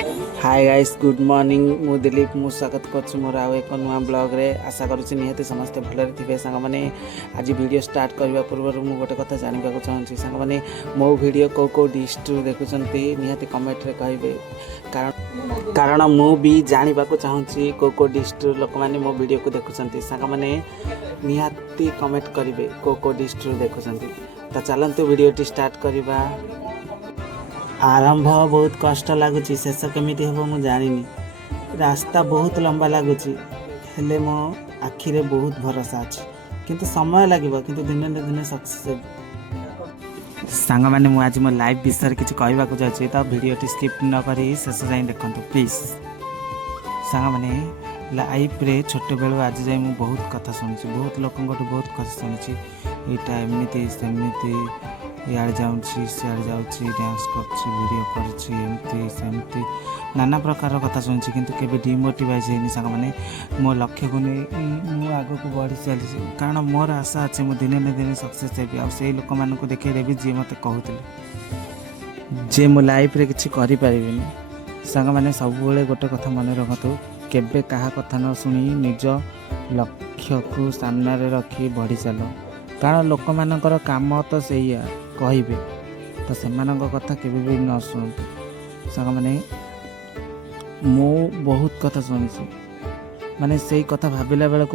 Hi guys good morning मु दिलीप मु स्वागत कर मोर आउ एक नुआ ब्लॉग रे आशा करुँच निहती समस्ते भलरे थे सांग मैंने आज वीडियो स्टार्ट करने पूर्व मुझे गोटे कथा जानवा चाहूँगी सांग मैंने मो वीडियो कौ डिस्ट्रिक्ट देखुं निहती कमेंट रे कहे कारण मु भी जानवा चाहूँगी कौ डिस्ट्रिक्ट लोक मैंने मो वीडियो को देखुं सांग मैंने निहती कमेंट करेंगे कौ डिस्ट्रिक्ट देखुं तो चलते वीडियो स्टार्ट करवा। आरंभ बहुत कष्ट लगुच शेष केमी हम मुझे जानी रास्ता बहुत लंबा लगुच हेले मो आखिरे बहुत भरोसा अच्छी किंतु समय लगे किंतु दिने न दिने सक्सेस सांग मैंने मुझे आज मो लाइफ विषय किसी कहवाक जाऊँगी तो वीडियो स्किप न करी शेष जाए देखो प्लीज सांग मैंने लाइफ रे छोट बेलू आज जाए मुझे बहुत कथा शुणी बहुत लोक बहुत कथा शुणी यहाँ एमती सेमती इे जाऊँ सियाड़े जाऊँगी डांस करमती नाना प्रकार कथा शुणी किंतु केबे डिमोटिवाइज है सांग मैंने मो लक्ष्य को नहीं मु आग को बढ़ी चली कारण मोर आशा अच्छे मुझे दिने न दिने सक्सेस हेबी आई लोक मान देखदेवी जी मत कहते जे मो लाइफ रे किसी करें सांग मैंने सब गोटे कथा मन रखतु केबे कहा कथा न शुणी निज लक्ष्य को सामने रखी बढ़ी चल कारण लोक मानकर काम तो से कहे तो से कथा के भी न शुणु सांग मैंने मु बहुत कथा शुणी माने से कथा भाविला बेलू